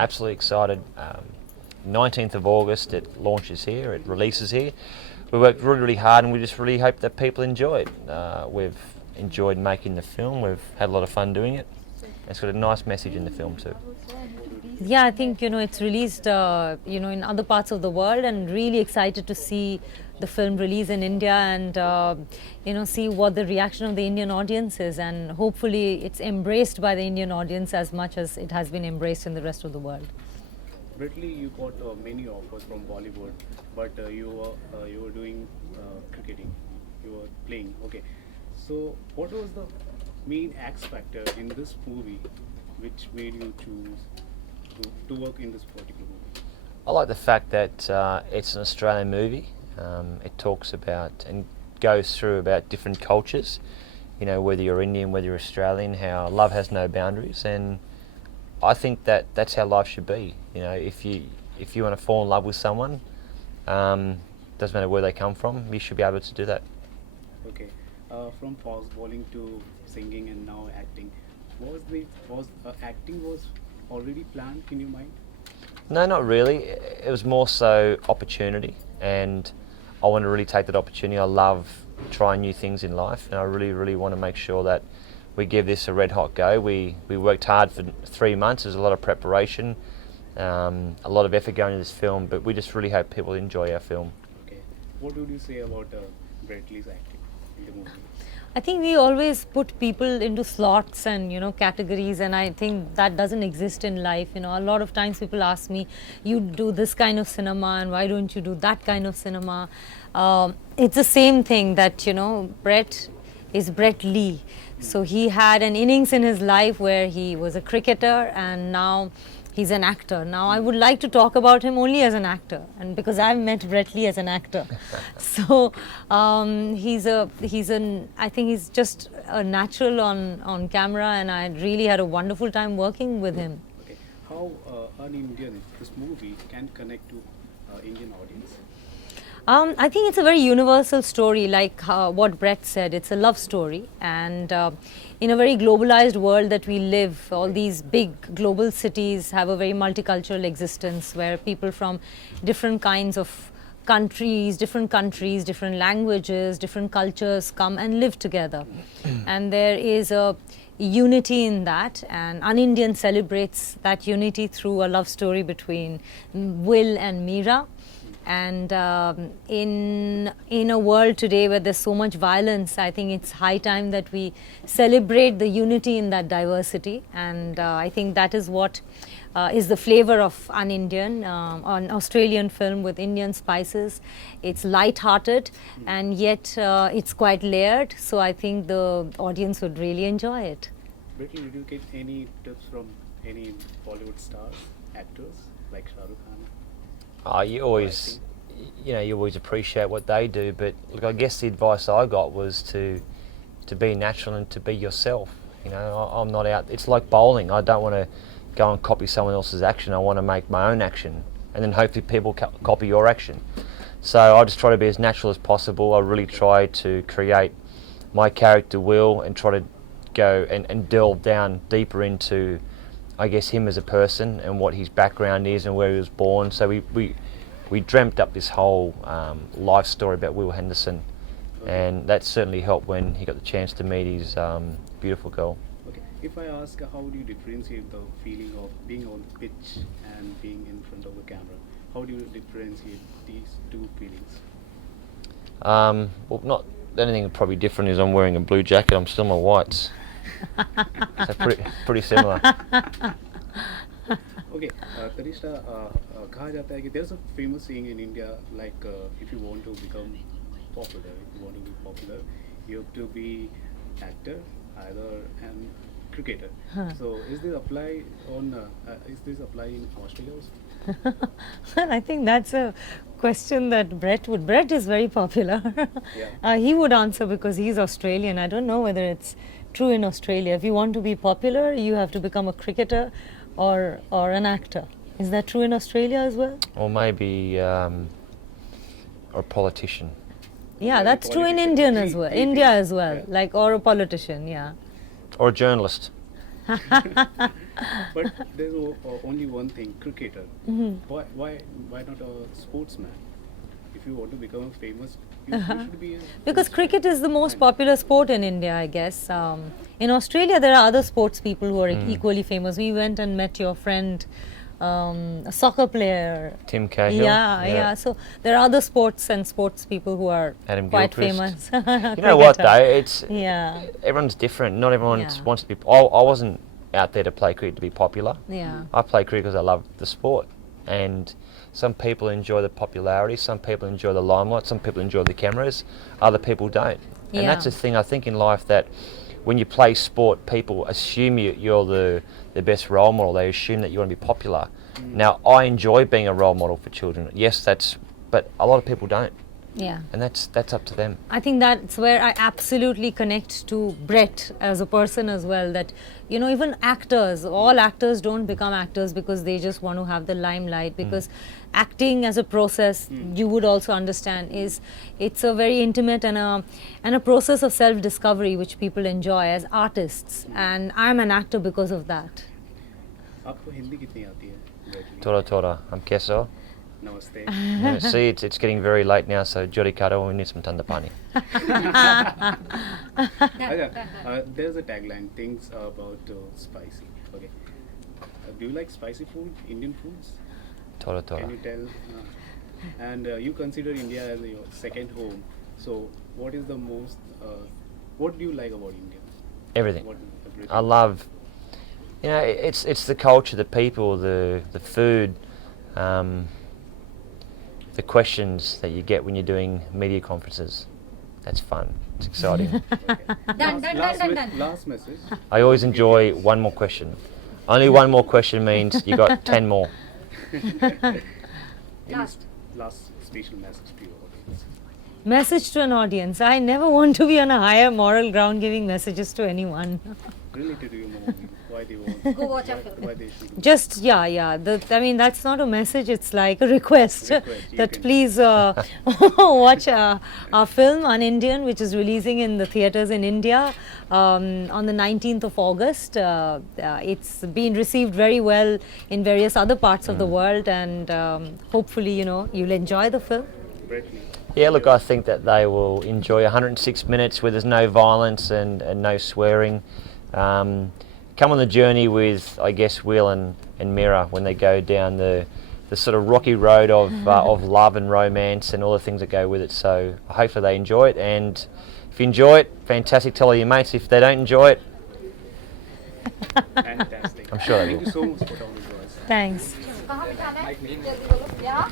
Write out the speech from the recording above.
Absolutely excited. 19th of August, it launches here, it releases here. We worked really, really hard, and we just really hope that people enjoy it. We've enjoyed making the film, we've had a lot of fun doing it. It's got a nice message in the film too. Yeah, I think it's released in other parts of the world, and really excited to see the film release in India and see what the reaction of the Indian audience is, and hopefully it's embraced by the Indian audience as much as it has been embraced in the rest of the world. Bradley, you got many offers from Bollywood, but you were doing cricketing, you were playing. Okay, so what was the main X factor in this movie, which made you choose to work in this particular movie? I like the fact that it's an Australian movie. It talks about and goes through about different cultures. Whether you're Indian, whether you're Australian, how love has no boundaries, and I think that that's how life should be. If you want to fall in love with someone, doesn't matter where they come from, you should be able to do that. Okay, from fast bowling to singing and now acting, acting was already planned in your mind? No, not really. It was more so opportunity, and I want to really take that opportunity. I love trying new things in life, and I really, really want to make sure that we give this a red hot go. We worked hard for 3 months. There's a lot of preparation, a lot of effort going into this film, but we just really hope people enjoy our film. Okay, what would you say about Bradley's acting in the movie? I think we always put people into slots and categories, and I think that doesn't exist in life. A lot of times people ask me, you do this kind of cinema and why don't you do that kind of cinema? It's the same thing that Brett is Brett Lee. So he had an innings in his life where he was a cricketer, and now he's an actor. Now I would like to talk about him only as an actor, and because I've met Brett Lee as an actor. So I think he's just a natural on camera, and I really had a wonderful time working with him. Okay, how Un-Indian this movie can connect to Indian audience? I think it's a very universal story, like what Brett said. It's a love story, and in a very globalized world that we live, all these big global cities have a very multicultural existence where people from different kinds of countries, different languages, different cultures come and live together. And there is a unity in that, and Un-Indian celebrates that unity through a love story between Will and Meera. And in a world today where there's so much violence, I think it's high time that we celebrate the unity in that diversity. And I think that is what is the flavor of Un-Indian, an Australian film with Indian spices. It's light-hearted, and yet it's quite layered. So I think the audience would really enjoy it. Bradley, did you get any tips from any Bollywood stars, actors like Shah Rukh Khan? You always appreciate what they do, but look, I guess the advice I got was to be natural and to be yourself. I'm not out. It's like bowling. I don't want to go and copy someone else's action. I want to make my own action, and then hopefully people copy your action. So I just try to be as natural as possible. I really try to create my character Will and try to go and delve down deeper into, I guess, him as a person and what his background is and where he was born. So we dreamt up this whole life story about Will Henderson, and that certainly helped when he got the chance to meet his beautiful girl. Okay, if I ask how do you differentiate the feeling of being on pitch and being in front of the camera, how do you differentiate these two feelings? Well, not anything probably different is I'm wearing a blue jacket. I'm still in my whites. So pretty similar. Okay, Tanisha, कहा जाता है कि there's a famous saying in India like if you want to become popular, you have to be actor, either and cricketer. So is this apply in Australia also? Well, I think that's a question that Brett is very popular. Yeah. He would answer because he's Australian. I don't know whether it's true in Australia. If you want to be popular, you have to become a cricketer or an actor. Is that true in Australia as well? Or maybe a politician. Yeah, that's true in India as well. Yeah. Like, or a politician, yeah. Or a journalist. But there's only one thing, cricketer. Why not a sportsman? If you want to become a famous, you should be a Because sportsman. cricket is the most popular sport in India, I guess. In Australia, there are other sports people who are equally famous. We went and met your friend, a soccer player. Tim Cahill. Yeah. So there are other sports and sports people who are Adam quite Gilchrist. famous. You know what Cricketer. though? It's Yeah, everyone's different. Not everyone Yeah. wants to be. I wasn't out there to play cricket to be popular. yeah. I play cricket because I love the sport, and some people enjoy the popularity, some people enjoy the limelight, some people enjoy the cameras, other people don't. And that's the Yeah. thing I think in life, that when you play sport, people assume you're the best role model. They assume that you want to be popular. Now, I enjoy being a role model for children. Yes, but a lot of people don't, Yeah. and that's up to them. I think that's where I absolutely connect to Brett as a person as well. That, even actors, all actors don't become actors because they just want to have the limelight. Because acting as a process, you would also understand, it's a very intimate and a process of self-discovery which people enjoy as artists. And I'm an actor because of that. आपको हिंदी कितनी आती है? Gradually. Tora tora, I'm Keso. Namaste. See, it's getting very late now, so Jodi Kato, we need some tanda pani. There's a tagline, things about spicy. Okay. Do you like spicy food, Indian foods? Tora tora. Can you tell? And you consider India as your second home. So, what is the most? What do you like about India? Everything. Everything. I love, it's the culture, the people, the food, the questions that you get when you're doing media conferences. That's fun. It's exciting. Last message. I always enjoy one more question. Only one more question means you got 10 more. Last special message to your audience. Message to an audience. I never want to be on a higher moral ground giving messages to anyone. Related to your movie, why they want? Go watch a film. Why they should? Just, yeah. That's not a message, it's like a request. Request, you That can- please watch our film Unindian, which is releasing in the theatres in India on the 19th of August. It's been received very well in various other parts of the world, and hopefully, you'll enjoy the film. Bradley. Yeah, look, I think that they will enjoy 106 minutes where there's no violence and no swearing. Come on the journey with, I guess, Will and Mira when they go down the sort of rocky road of love and romance and all the things that go with it. So hopefully they enjoy it, and if you enjoy it, fantastic, tell all your mates. If they don't enjoy it, Fantastic. I'm sure they Thank will. you so much for all the advice. Thanks. कहाँ बिठाना है? जल्दी बोलो। यहाँ?